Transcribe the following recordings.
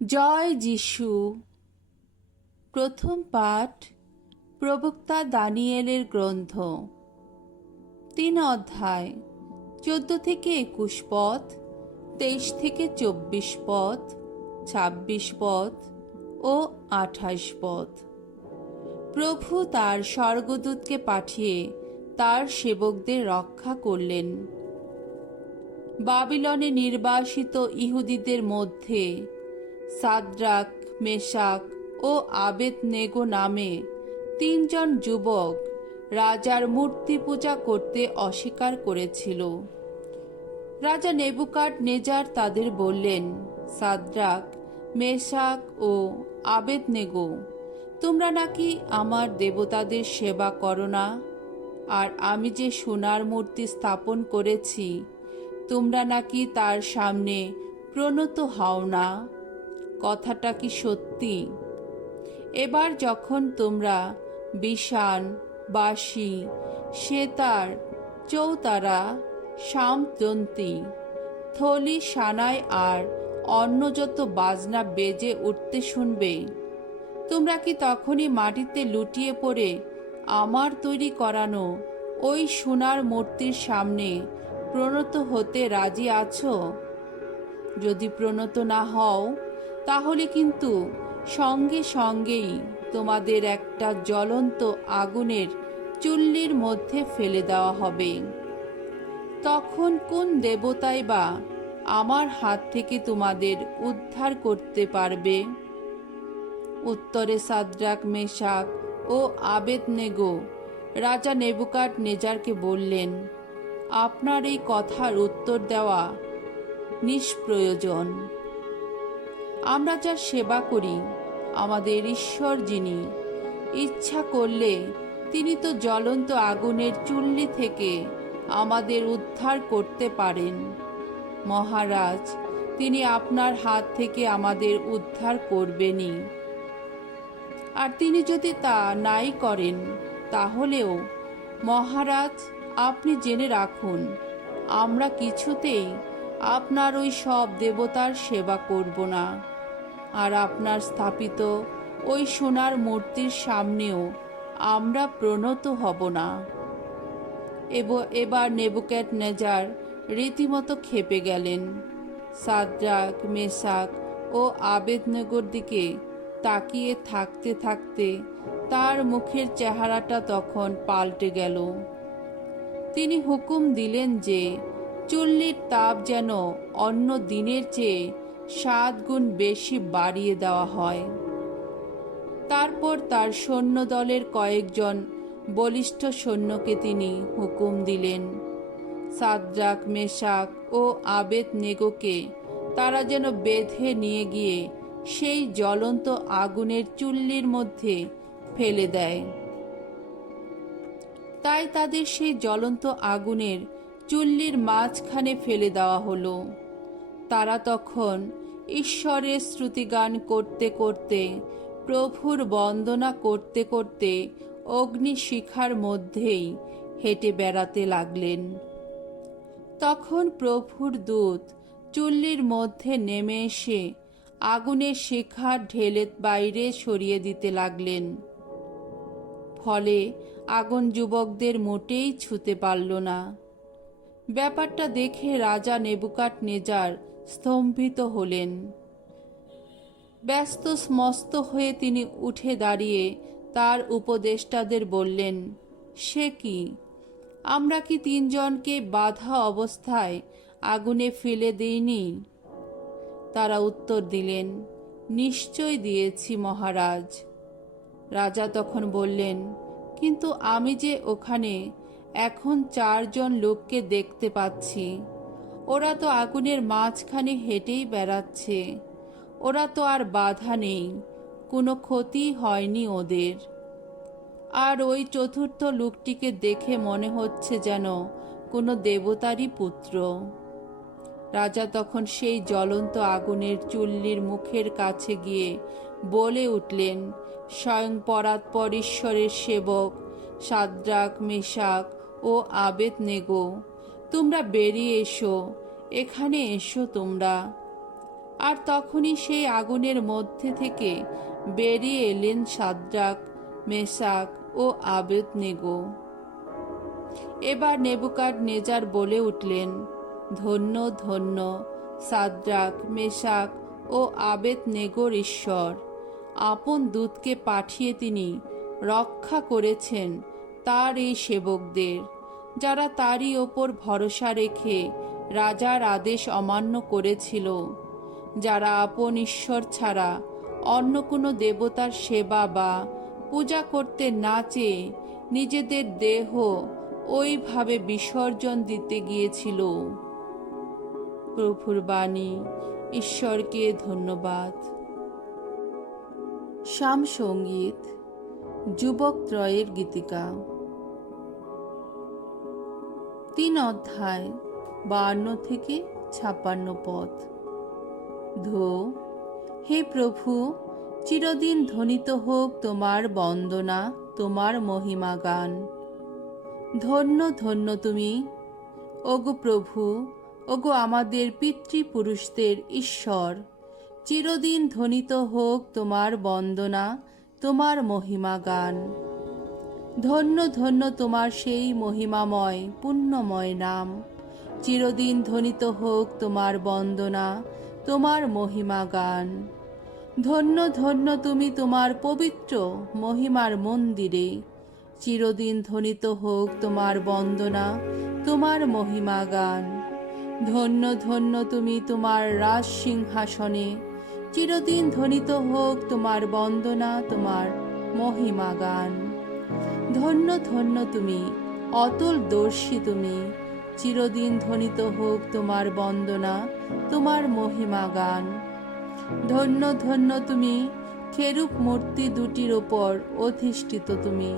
জয় যিশু। প্রথম পাঠ প্রবক্তা দানিয়েলের গ্রন্থ, 3 অধ্যায়, 14 থেকে 21 পদ, 23 থেকে 24 পদ, 26 পদ ও 28 পদ। প্রভু তার স্বর্গদূতকে পাঠিয়ে তার সেবকদের রক্ষা করলেন। বাবিলনে নির্বাসিত ইহুদিদের মধ্যে সাদ্রাক, মেশাক ও আবেদনেগো নামে 3 জন যুবক রাজার মূর্তি পূজা করতে অস্বীকার করেছিল। রাজা নেবুকাদনেজার তাদের বললেন, সাদ্রাক, মেশাক ও আবেদনেগো, তোমরা নাকি আমার দেবতাদের সেবা করো না? আর আমি যে সোনার মূর্তি স্থাপন করেছি, তোমরা নাকি তার সামনে প্রণত হও না? কথাটা কি সত্যি? এবার যখন তোমরা বিষান, বাঁশি, সেতার, চৌতারা, সামদন্তি, থলি, সানাই আর অন্য যত বাজনা বেজে উঠতে শুনবে, তোমরা কি তখনই মাটিতে লুটিয়ে পড়ে আমার তৈরি করানো ওই সোনার মূর্তির সামনে প্রণত হতে রাজি আছো? যদি প্রণত না হও, তাহলে কিন্তু সঙ্গে সঙ্গেই তোমাদের একটা জ্বলন্ত আগুনের চুল্লির মধ্যে ফেলে দেওয়া হবে। তখন কোন দেবতাই বা আমার হাত থেকে তোমাদের উদ্ধার করতে পারবে? উত্তরে সাদ্রাক, মেশাক ও আবেদনেগো রাজা নেবুকাদনেজারকে বললেন, আপনার এই কথার উত্তর দেওয়া নিষ্প্রয়োজন। আমরা যার সেবা করি, আমাদের ঈশ্বর যিনি ইচ্ছা করলে তিনি তো জ্বলন্ত আগুনের চুল্লি থেকে আমাদের উদ্ধার করতে পারেন। মহারাজ, তিনি আপনার হাত থেকে আমাদের উদ্ধার করবেনই। আর তিনি যদি তা নাই করেন, তাহলেও মহারাজ, আপনি জেনে রাখুন, আমরা কিছুতেই আপনার ওই সব দেবতার সেবা করব না, আর আপনার স্থাপিত ওই সোনার মূর্তির সামনেও আমরা প্রণত হব না। এবার নেবুকাদনেজার রীতিমতো ক্ষেপে গেলেন। সাদ্রাক, মেশাক ও আবেদনেগোর দিকে তাকিয়ে থাকতে থাকতে তার মুখের চেহারাটা তখন পাল্টে গেল। তিনি হুকুম দিলেন যে চুল্লির তাপ যেন অন্য দিনের চেয়ে 7 গুণ বেশি বাড়িয়ে দেওয়া হয়। তারপর তার সৈন্যদলের কয়েকজন বলিষ্ঠ সৈন্যকে তিনি হুকুম দিলেন, সাদ্রাক, মেশাক ও আবেদনেগোকে তারা যেন বেঁধে নিয়ে গিয়ে সেই জ্বলন্ত আগুনের চুল্লির মধ্যে ফেলে দেয়। তাই তাদের সেই জ্বলন্ত আগুনের চুল্লির মাঝখানে ফেলে দেওয়া হলো। তারা তখন ঈশ্বরের স্তুতিগান করতে করতে, প্রভুর বন্দনা করতে করতে অগ্নিশিখার মধ্যেই হেঁটে বেড়াতে লাগলেন। তখন প্রভুর দূত চুল্লির মধ্যে নেমে এসে আগুনের শিখা ঢেলে বাইরে সরিয়ে দিতে লাগলেন। ফলে আগুন যুবকদের মোটেই ছুঁতে পারল না। ব্যাপারটা দেখে রাজা নেবুকাদনেজার স্তম্ভিত হলেন। ব্যস্তমস্ত হয়ে তিনি উঠে দাঁড়িয়ে তার উপদেষ্টাদের বললেন, সে কি, আমরা কি 3 জনকে বাঁধা অবস্থায় আগুনে ফেলে দেইনি? তারা উত্তর দিলেন, নিশ্চয় দিয়েছি মহারাজ। রাজা তখন বললেন, কিন্তু আমি যে ওখানে এখন 4 জন লোককে দেখতে পাচ্ছি, ওরা তো আগুনের মাঝখানে হেঁটেই বেড়াচ্ছে। ওরা তো আর বাধা নেই, কোনো ক্ষতি হয়নি ওদের। আর ওই চতুর্থ লোকটিকে দেখে মনে হচ্ছে যেন কোনো দেবতারই পুত্র। রাজা তখন সেই জ্বলন্ত আগুনের চুল্লির মুখের কাছে গিয়ে বলে উঠলেন, স্বয়ং পরাৎপর ঈশ্বরের সেবক সাদ্রাক, মেশাক ও আবেদনেগো, তোমরা বেরিয়ে এসো, এখানে এসো তোমরা। আর তখনই সেই আগুনের মধ্যে থেকে বেরিয়ে এলেন সাদ্রাক, মেশাক ও আবেদনেগো। এবার নেবুকাদনেজার বলে উঠলেন, ধন্য ধন্য সাদ্রাক, মেশাক ও আবেদনেগোর ঈশ্বর, আপন দূতকে পাঠিয়ে তিনি রক্ষা করেছেন তার এই সেবকদের, যারা তারই ওপর ভরসা রেখে রাজার আদেশ অমান্য করেছিল, যারা আপন ঈশ্বর ছাড়া অন্য কোনো দেবতার সেবা বা পূজা করতে না চেয়ে নিজেদের দেহ ওইভাবে বিসর্জন দিতে গিয়েছিল। প্রভুর বাণী। ঈশ্বরকে ধন্যবাদ। শাম সঙ্গীত, যুবক ত্রয়ের গীতিকা, 3 অধ্যায় 52 থেকে 56 পদ। ধো, হে প্রভু, চিরদিন ধ্বনিত হোক তোমার বন্দনা, তোমার মহিমা গান। ধন্য ধন্য তুমি, ওগো প্রভু, ওগো আমাদের পিতৃপুরুষদের ঈশ্বর, চিরদিন ধ্বনিত হোক তোমার বন্দনা, তোমার মহিমা গান। ধন্য ধন্য তোমার সেই মহিমাময় পুণ্যময় নাম, চিরদিন ধ্বনিত হোক তোমার বন্দনা, তোমার মহিমা গান। ধন্য ধন্য তুমি তোমার পবিত্র মহিমার মন্দিরে, চিরদিন ধ্বনিত হোক তোমার বন্দনা, তোমার মহিমা গান। ধন্য ধন্য তুমি তোমার রাজ সিংহাসনে, চিরদিন ধ্বনিত হোক তোমার বন্দনা, তোমার মহিমা গান। ধন্য ধন্য তুমি, অতল দর্শী তুমি, চিরদিন ধ্বনিত হোক তোমার বন্দনা, তোমার মহিমা গান। ধন্য ধন্য তুমি, খেরুব মূর্তি দুটির ওপর অধিষ্ঠিত তুমি,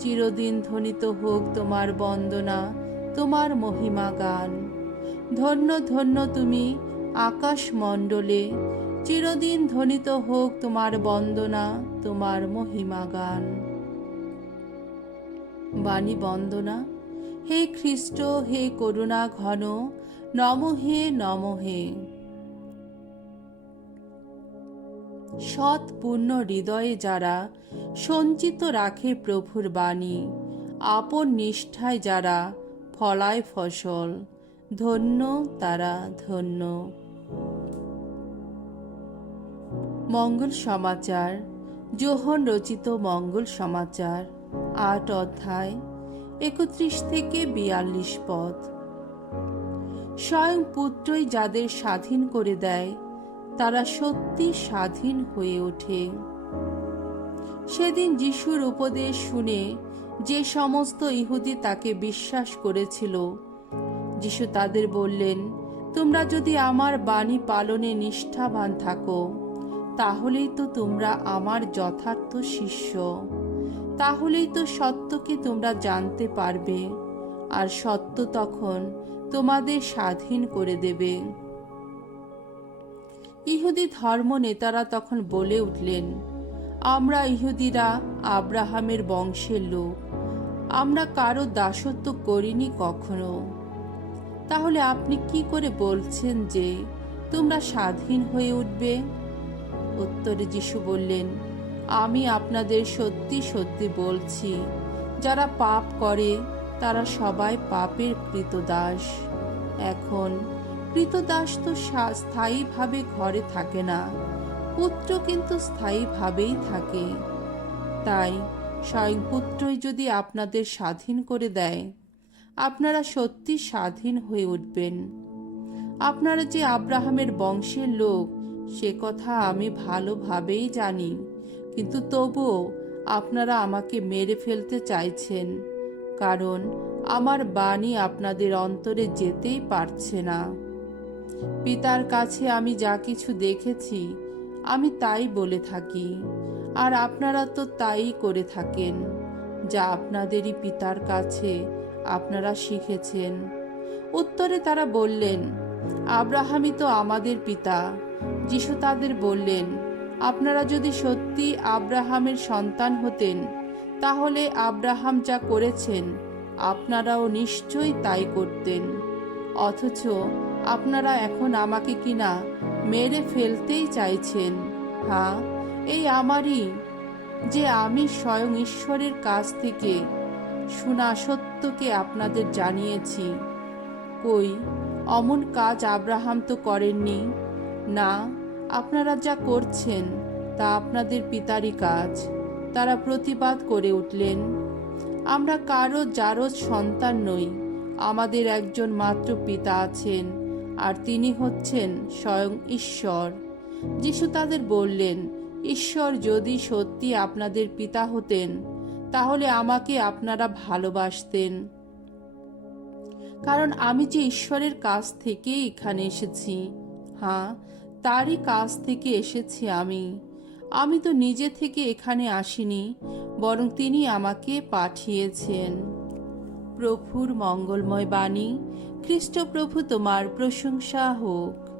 চিরদিন ধ্বনিত হোক তোমার বন্দনা, তোমার মহিমা গান। ধন্য ধন্য তুমি, আকাশ মণ্ডলে, চিরদিন ধ্বনিত হোক তোমার বন্দনা, তোমার মহিমা গান। বাণী বন্দনা। হে খ্রিস্ট, হে করুণা ঘন, নমঃ নমঃ। সৎ পূর্ণ হৃদয়ে যারা সঞ্চিত রাখে প্রভুর বাণী, আপন নিষ্ঠায় যারা ফলায় ফসল, ধন্য তারা, ধন্য। মঙ্গল সমাচার। যোহন রচিত মঙ্গল সমাচার, 8 অধ্যায় 31 থেকে 42 পদ। স্বয়ং পুত্রই যাদের স্বাধীন করে দেয়, তারা সত্যি স্বাধীন হয়ে ওঠে। সেদিন যিশুর উপদেশ শুনে যে সমস্ত ইহুদি তাকে বিশ্বাস করেছিল, যিশু তাদের বললেন, তোমরা যদি আমার বাণী পালনে নিষ্ঠাবান থাকো, তাহলেই তো তোমরা আমার যথার্থ শিষ্য, তাহলেই তো সত্যকে তোমরা জানতে পারবে, আর সত্য তখন তোমাদের স্বাধীন করে দেবে। ইহুদি ধর্ম নেতারা তখন বলে উঠলেন, আমরা ইহুদিরা আব্রাহামের বংশের লোক, আমরা কারো দাসত্ব করিনি কখনো। তাহলে আপনি কি করে বলছেন যে তোমরা স্বাধীন হয়ে উঠবে? উত্তরে যিশু বললেন, আমি আপনাদের সত্যি সত্যি বলছি, যারা পাপ করে তারা সবাই পাপের কৃতদাস। এখন কৃতদাস তো স্থায়ীভাবে ঘরে থাকে না, পুত্র কিন্তু স্থায়ীভাবেই থাকে। তাই স্বয়ং পুত্রই যদি আপনাদের স্বাধীন করে দেয়, আপনারা সত্যি স্বাধীন হয়ে উঠবেন। আপনারা যে আব্রাহামের বংশের লোক সে কথা আমি ভালোভাবেই জানি, কিন্তু তবুও আপনারা আমাকে মেরে ফেলতে চাইছেন, কারণ আমার বাণী আপনাদের অন্তরে যেতেই পারছে না। পিতার কাছে আমি যা কিছু দেখেছি আমি তাই বলে থাকি, আর আপনারা তো তাই করে থাকেন, যা আপনাদেরই পিতার কাছে আপনারা শিখেছেন। উত্তরে তারা বললেন, আব্রাহামই তো আমাদের পিতা। যিশু তাদের বললেন, আপনারা যদি সত্যি আব্রাহামের সন্তান হতেন, তাহলে আব্রাহাম যা করেছেন আপনারাও নিশ্চয়ই তাই করতেন। অথচ আপনারা এখন আমাকে কিনা মেরে ফেলতেই চাইছেন। হ্যাঁ, এই আমারই, যে আমি স্বয়ং ঈশ্বরের কাছ থেকে শোনা সত্যকে আপনাদের জানিয়েছি। কই, অমন কাজ আব্রাহাম তো করেননি। না, আপনারা যা করছেন তা আপনাদের পিতারই কাজ। তারা প্রতিবাদ করে উঠলেন, আমরা কারো জারজ সন্তান নই, আমাদের একজন মাত্র পিতা আছেন, আর তিনি হচ্ছেন স্বয়ং ঈশ্বর। যিশু তাদের বললেন, ঈশ্বর যদি সত্যি আপনাদের পিতা হতেন তাহলে আমাকে আপনারা ভালোবাসতেন, কারণ আমি যে ঈশ্বরের কাছ থেকে এখানে এসেছি। হ্যাঁ, তারই কাছ থেকে এসেছি আমি তো নিজে থেকে এখানে আসিনি, বরং তিনি আমাকে পাঠিয়েছেন। প্রভুর মঙ্গলময় বাণী। খ্রিস্ট প্রভু তোমার প্রশংসা হোক।